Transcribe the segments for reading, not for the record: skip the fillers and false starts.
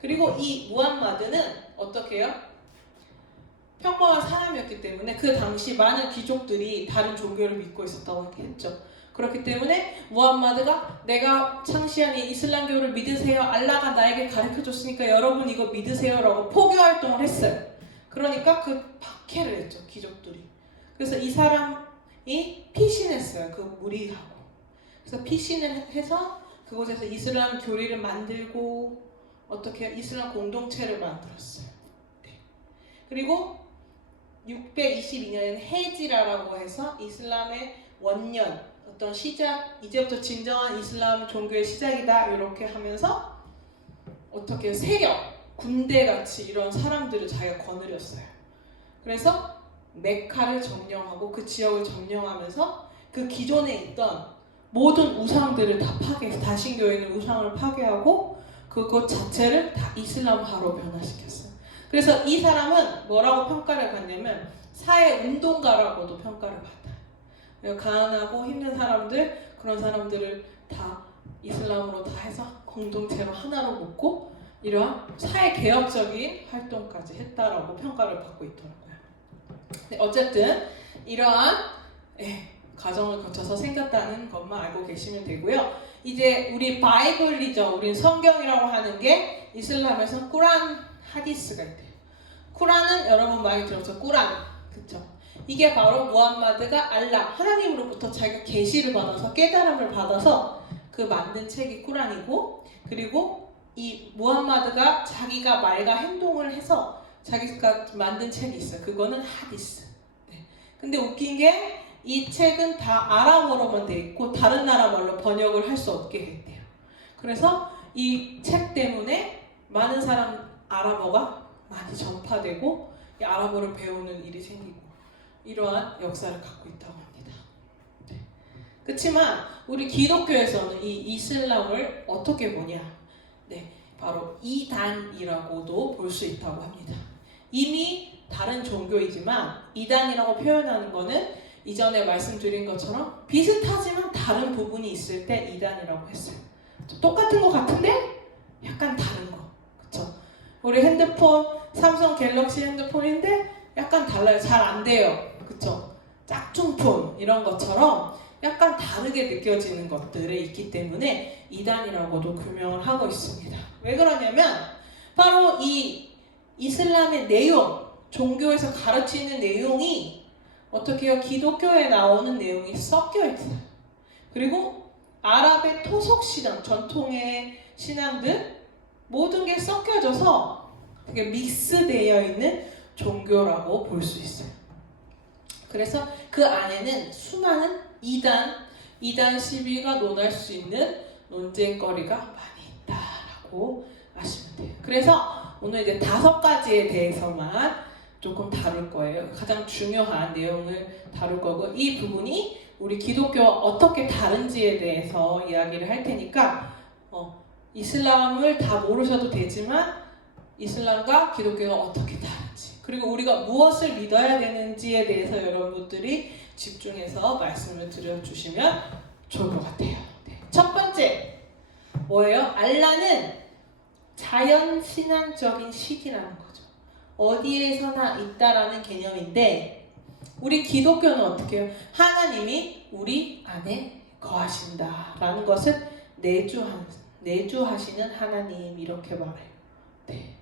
그리고 이 무함마드는 어떻게 해요? 평범한 사람이었기 때문에 그 당시 많은 귀족들이 다른 종교를 믿고 있었다고 했죠. 그렇기 때문에 무함마드가 내가 창시한 이 이슬람교를 믿으세요. 알라가 나에게 가르쳐줬으니까 여러분 이거 믿으세요 라고 포교 활동을 했어요. 그러니까 그 박해를 했죠. 귀족들이. 그래서 이 사람이 피신했어요. 그 무리하고. 그래서 피신을 해서 그곳에서 이슬람 교리를 만들고 어떻게 이슬람 공동체를 만들었어요. 네. 그리고 622년에는 헤지라라고 해서 이슬람의 원년, 어떤 시작, 이제부터 진정한 이슬람 종교의 시작이다 이렇게 하면서 어떻게 세력, 군대같이 이런 사람들을 자기가 거느렸어요. 그래서 메카를 점령하고 그 지역을 점령하면서 그 기존에 있던 모든 우상들을 다 파괴해서 다신교에 있는 우상을 파괴하고 그것 자체를 다 이슬람화로 변화시켰어요. 그래서 이 사람은 뭐라고 평가를 받냐면 사회운동가라고도 평가를 받아요. 가난하고 힘든 사람들, 그런 사람들을 다 이슬람으로 다 해서 공동체로 하나로 묶고 이러한 사회개혁적인 활동까지 했다라고 평가를 받고 있더라고요. 네, 어쨌든 이러한 과정을 거쳐서 생겼다는 것만 알고 계시면 되고요. 이제 우리 바이블이죠. 우리 성경이라고 하는 게 이슬람에서 꾸란, 하디스가 있대요. 꾸란은 여러분 많이 들었죠? 꾸란, 그쵸? 이게 바로 무함마드가 알라, 하나님으로부터 자기가 계시를 받아서 깨달음을 받아서 그 만든 책이 꾸란이고, 그리고 이 무함마드가 자기가 말과 행동을 해서 자기가 만든 책이 있어요. 그거는 하디스. 네. 근데 웃긴 게 이 책은 다 아랍어로만 돼 있고 다른 나라 말로 번역을 할 수 없게 됐대요. 그래서 이 책 때문에 많은 사람 아랍어가 많이 전파되고 이 아랍어를 배우는 일이 생기고 이러한 역사를 갖고 있다고 합니다. 네. 그렇지만 우리 기독교에서는 이 이슬람을 어떻게 보냐? 네, 바로 이단이라고도 볼 수 있다고 합니다. 이미 다른 종교이지만 이단이라고 표현하는 것은 이전에 말씀드린 것처럼 비슷하지만 다른 부분이 있을 때 이단이라고 했어요. 똑같은 것 같은데 약간 다른 거. 그쵸? 우리 핸드폰, 삼성 갤럭시 핸드폰인데 약간 달라요. 잘 안 돼요. 그쵸? 짝퉁폰 이런 것처럼 약간 다르게 느껴지는 것들이 있기 때문에 이단이라고도 규명을 하고 있습니다. 왜 그러냐면 바로 이 이슬람의 내용, 종교에서 가르치는 내용이 어떻게 해요? 기독교에 나오는 내용이 섞여 있어요. 그리고 아랍의 토속 신앙, 전통의 신앙들 모든 게 섞여져서 되게 믹스되어 있는 종교라고 볼 수 있어요. 그래서 그 안에는 수많은 이단 시비가 논할 수 있는 논쟁거리가 많이 있다라고 아시면 돼요. 그래서 오늘 이제 5가지에 대해서만 조금 다룰 거예요. 가장 중요한 내용을 다룰 거고 이 부분이 우리 기독교와 어떻게 다른지에 대해서 이야기를 할 테니까 이슬람을 다 모르셔도 되지만 이슬람과 기독교가 어떻게 다른지 그리고 우리가 무엇을 믿어야 되는지에 대해서 여러분들이 집중해서 말씀을 드려주시면 좋을 것 같아요. 네. 첫 번째 뭐예요? 알라는 자연신앙적인 신이라는 거죠. 어디에서나 있다라는 개념인데 우리 기독교는 어떻게 해요? 하나님이 우리 안에 거하신다라는 것을 내주하시는 하나님 이렇게 말해요. 네,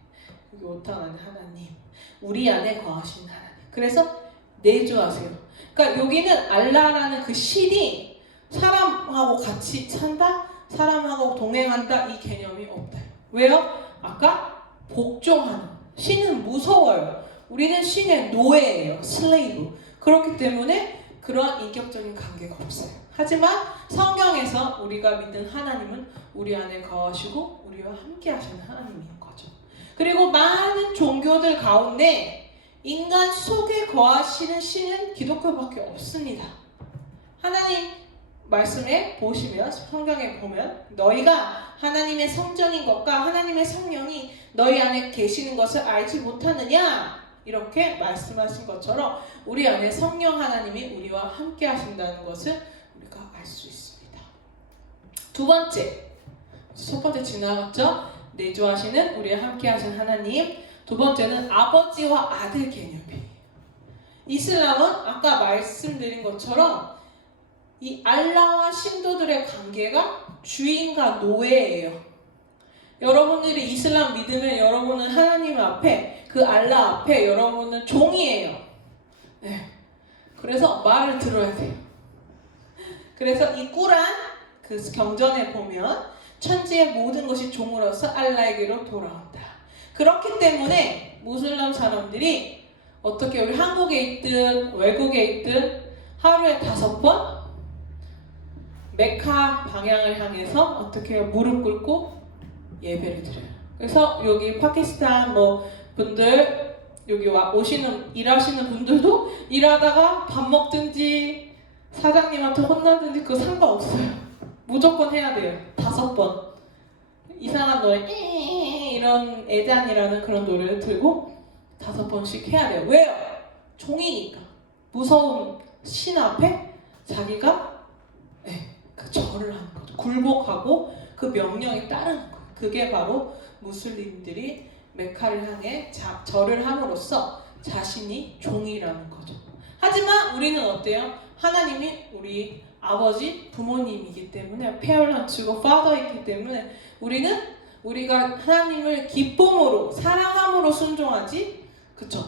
여기 오탕 안에 하나님, 우리 안에 거하시는 하나님. 그래서 내주하세요. 그러니까 여기는 알라라는 그 신이 사람하고 같이 산다, 사람하고 동행한다 이 개념이 없다. 왜요? 아까 복종하는. 신은 무서워요. 우리는 신의 노예예요. 슬레이브. 그렇기 때문에 그런 인격적인 관계가 없어요. 하지만 성경에서 우리가 믿는 하나님은 우리 안에 거하시고 우리와 함께 하시는 하나님인 거죠. 그리고 많은 종교들 가운데 인간 속에 거하시는 신은 기독교밖에 없습니다. 하나님 말씀에 보시면 성경에 보면 너희가 하나님의 성전인 것과 하나님의 성령이 너희 안에 계시는 것을 알지 못하느냐 이렇게 말씀하신 것처럼 우리 안에 성령 하나님이 우리와 함께 하신다는 것을 우리가 알 수 있습니다. 두 번째, 첫 번째 지나갔죠? 내주하시는 우리와 함께하신 하나님. 두 번째는 아버지와 아들 개념이에요. 이슬람은 아까 말씀드린 것처럼 이 알라와 신도들의 관계가 주인과 노예예요. 여러분들이 이슬람 믿으면 여러분은 하나님 앞에, 그 알라 앞에 여러분은 종이에요. 네. 그래서 말을 들어야 돼요. 그래서 이 꾸란 그 경전에 보면 천지의 모든 것이 종으로서 알라에게로 돌아온다. 그렇기 때문에 무슬림 사람들이 어떻게 우리 한국에 있든 외국에 있든 하루에 5번 메카 방향을 향해서 어떻게 무릎 꿇고 예배를 드려요. 그래서 여기 파키스탄 분들 여기 일하시는 분들도 일하다가 밥 먹든지 사장님한테 혼나든지 그거 상관없어요. 무조건 해야 돼요. 5번. 이상한 노래 이런 에잔이라는 그런 노래를 들고 5번씩 해야 돼요. 왜요? 종이니까. 무서운 신 앞에 자기가 그 절을 하는 거죠. 굴복하고 그 명령에 따르는 거예요. 그게 바로 무슬림들이 메카를 향해 절을 함으로써 자신이 종이라는 거죠. 하지만 우리는 어때요? 하나님이 우리 아버지, 부모님이기 때문에 페어런츠고 파더이기 때문에 우리가 하나님을 기쁨으로 사랑함으로 순종하지, 그쵸?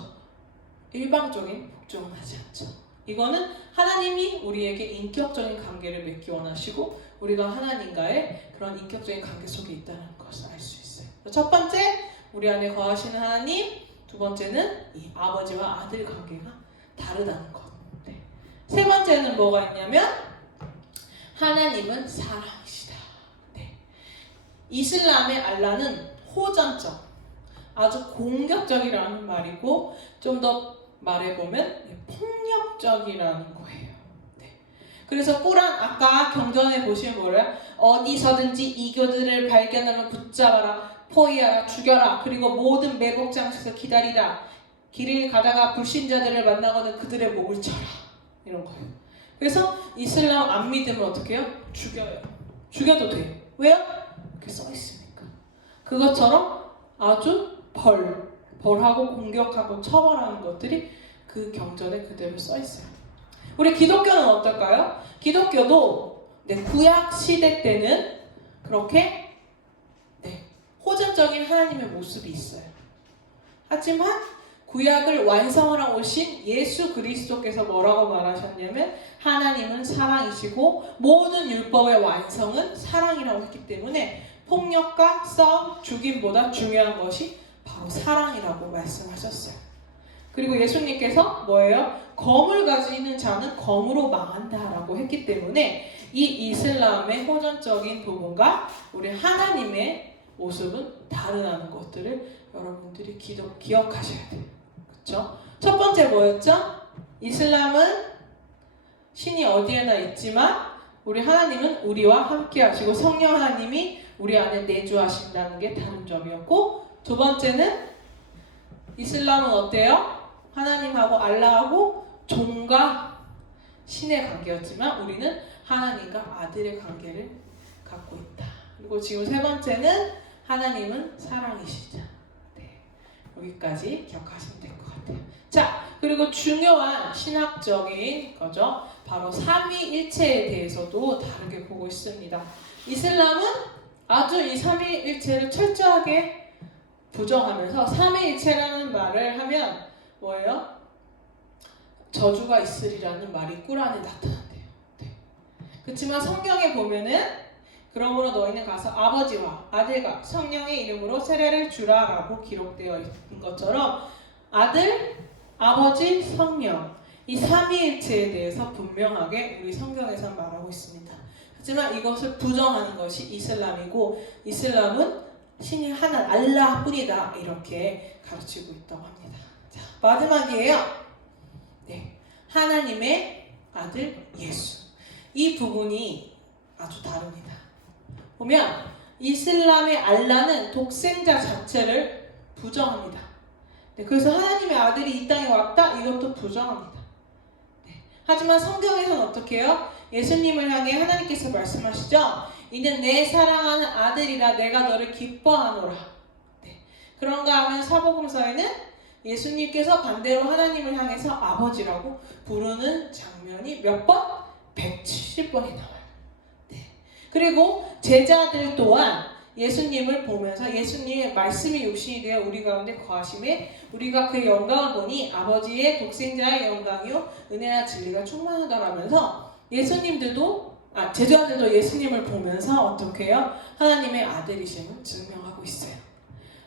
일방적인 복종은 하지 않죠. 이거는 하나님이 우리에게 인격적인 관계를 맺기 원하시고 우리가 하나님과의 그런 인격적인 관계 속에 있다는 것을 알 수 있어요. 첫 번째, 우리 안에 거하시는 하나님. 두 번째는 이 아버지와 아들 관계가 다르다는 것. 네. 세 번째는 뭐가 있냐면 하나님은 사랑이시다. 네. 이슬람의 알라는 호전적, 아주 공격적이라는 말이고 좀 더 말해보면 폭력적이라는 거예요. 네. 그래서 꾸란 아까 경전에 보시면 뭐래요? 어디서든지 이교들을 발견하면 붙잡아라, 포위하라, 죽여라, 그리고 모든 매복 장소에서 기다리라, 길을 가다가 불신자들을 만나거든 그들의 목을 쳐라, 이런 거예요. 그래서 이슬람 안 믿으면 어떻게 해요? 죽여요. 죽여도 돼요. 왜요? 이렇게 써 있으니까. 그것처럼 아주 벌하고 공격하고 처벌하는 것들이 그 경전에 그대로 써 있어요. 우리 기독교는 어떨까요? 기독교도 구약 시대 때는 그렇게 호전적인 하나님의 모습이 있어요. 하지만 구약을 완성을 하고 오신 예수 그리스도께서 뭐라고 말하셨냐면 하나님은 사랑이시고 모든 율법의 완성은 사랑이라고 했기 때문에 폭력과 싸움, 죽임보다 중요한 것이 바로 사랑이라고 말씀하셨어요. 그리고 예수님께서 뭐예요? 검을 가지는 자는 검으로 망한다라고 했기 때문에 이 이슬람의 호전적인 부분과 우리 하나님의 모습은 다르다는 것들을 여러분들이 기억하셔야 돼요. 그렇죠? 첫 번째 뭐였죠? 이슬람은 신이 어디에나 있지만 우리 하나님은 우리와 함께 하시고 성령 하나님이 우리 안에 내주하신다는 게 다른 점이었고, 두 번째는 이슬람은 어때요? 하나님하고 알라하고 종과 신의 관계였지만 우리는 하나님과 아들의 관계를 갖고 있다. 그리고 지금 세 번째는 하나님은 사랑이시다. 네, 여기까지 기억하시면 될 것 같아요. 자, 그리고 중요한 신학적인 거죠. 바로 삼위일체에 대해서도 다르게 보고 있습니다. 이슬람은 아주 이 삼위일체를 철저하게 부정하면서 삼위일체라는 말을 하면 뭐예요? 저주가 있으리라는 말이 꾸란에 나타난대요. 네. 그렇지만 성경에 보면은 그러므로 너희는 가서 아버지와 아들과 성령의 이름으로 세례를 주라라고 기록되어 있는 것처럼 아들, 아버지, 성령 이 삼위일체에 대해서 분명하게 우리 성경에서 말하고 있습니다. 하지만 이것을 부정하는 것이 이슬람이고 이슬람은 신이 하나 알라뿐이다 이렇게 가르치고 있다고 합니다. 자, 마지막이에요. 네, 하나님의 아들 예수. 이 부분이 아주 다릅니다. 보면 이슬람의 알라는 독생자 자체를 부정합니다. 네, 그래서 하나님의 아들이 이 땅에 왔다 이것도 부정합니다. 네, 하지만 성경에서는 어떻게 해요? 예수님을 향해 하나님께서 말씀하시죠. 이는 내 사랑하는 아들이라 내가 너를 기뻐하노라. 네. 그런가 하면 사복음서에는 예수님께서 반대로 하나님을 향해서 아버지라고 부르는 장면이 몇 번? 170번이 나와요. 네. 그리고 제자들 또한 예수님을 보면서 예수님의 말씀이 육신이 되어 우리 가운데 거하심에 우리가 그의 영광을 보니 아버지의 독생자의 영광이요 은혜와 진리가 충만하더라면서 제자들도 예수님을 보면서 어떻게 해요? 하나님의 아들이심을 증명하고 있어요.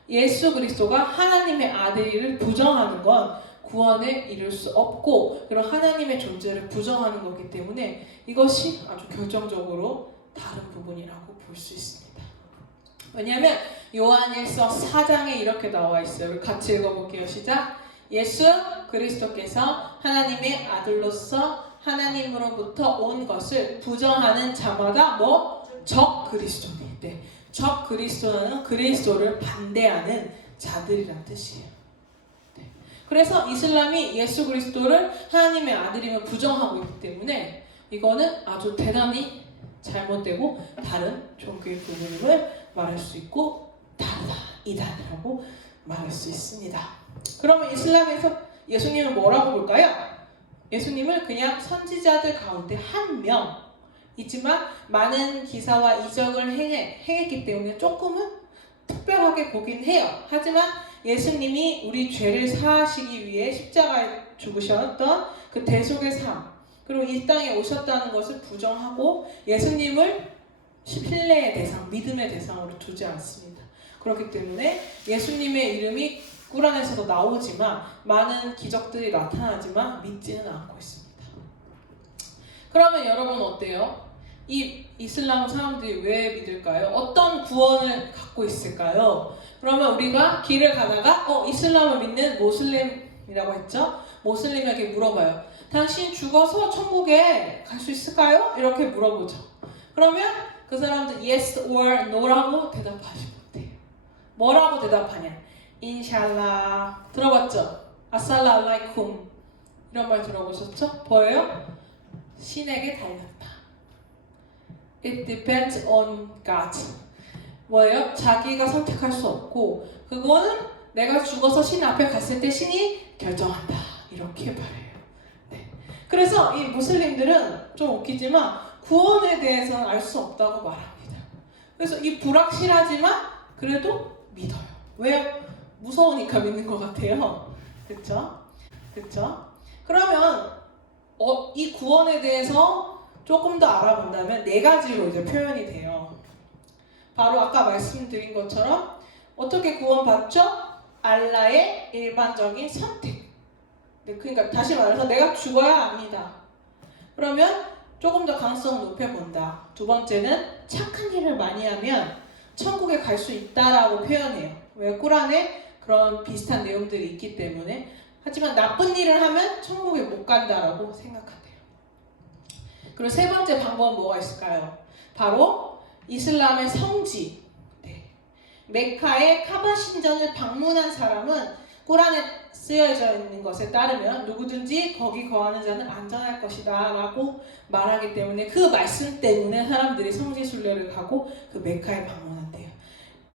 예수 그리스도가 하나님의 아들을 부정하는 건 구원에 이를 수 없고 그리고 하나님의 존재를 부정하는 거기 때문에 이것이 아주 결정적으로 다른 부분이라고 볼 수 있습니다. 왜냐하면 요한일서 4장에 이렇게 나와 있어요. 우리 같이 읽어볼게요. 시작. 예수 그리스도께서 하나님의 아들로서 하나님으로부터 온 것을 부정하는 자마다 적 그리스도인데 적 그리스도는 그리스도를 반대하는 자들이란 뜻이에요. 네. 그래서 이슬람이 예수 그리스도를 하나님의 아들임을 부정하고 있기 때문에 이거는 아주 대단히 잘못되고 다른 종교의 부분임을 말할 수 있고 다르다, 이단이라고 말할 수 있습니다. 그러면 이슬람에서 예수님을 뭐라고 볼까요? 예수님을 그냥 선지자들 가운데 한 명이지만 많은 기사와 이적을 행했기 때문에 조금은 특별하게 보긴 해요. 하지만 예수님이 우리 죄를 사하시기 위해 십자가에 죽으셨던 그 대속의 삶 그리고 이 땅에 오셨다는 것을 부정하고 예수님을 신뢰의 대상, 믿음의 대상으로 두지 않습니다. 그렇기 때문에 예수님의 이름이 꾸란에서도 나오지만 많은 기적들이 나타나지만 믿지는 않고 있습니다. 그러면 여러분 어때요? 이 이슬람 사람들이 왜 믿을까요? 어떤 구원을 갖고 있을까요? 그러면 우리가 길을 가다가 이슬람을 믿는 모슬림이라고 했죠? 모슬림에게 물어봐요. 당신 죽어서 천국에 갈 수 있을까요? 이렇게 물어보죠. 그러면 그 사람들 yes or no라고 대답하지 못해요. 뭐라고 대답하냐? 인샬라 들어봤죠? 아살라알라이쿰 이런 말 들어보셨죠? 뭐예요? 신에게 달렸다. It depends on God. 뭐예요? 자기가 선택할 수 없고 그거는 내가 죽어서 신 앞에 갔을 때 신이 결정한다. 이렇게 말해요. 네. 그래서 이 무슬림들은 좀 웃기지만 구원에 대해서는 알 수 없다고 말합니다. 그래서 이 불확실하지만 그래도 믿어요. 왜요? 무서우니까 믿는 것 같아요. 그쵸? 그러면 이 구원에 대해서 조금 더 알아본다면 네 가지로 이제 표현이 돼요. 바로 아까 말씀드린 것처럼 어떻게 구원받죠? 알라의 일반적인 선택. 그러니까 다시 말해서 내가 죽어야 합니다. 그러면 조금 더 가능성을 높여본다. 두 번째는 착한 일을 많이 하면 천국에 갈 수 있다라고 표현해요. 왜? 꾸란에 그런 비슷한 내용들이 있기 때문에. 하지만 나쁜 일을 하면 천국에 못 간다라고 생각한대요. 그리고 세 번째 방법은 뭐가 있을까요? 바로 이슬람의 성지. 네. 메카의 카바 신전을 방문한 사람은 꾸란에 쓰여져 있는 것에 따르면 누구든지 거기 거하는 자는 안전할 것이다 라고 말하기 때문에 그 말씀 때문에 사람들이 성지 순례를 가고 그 메카에 방문하는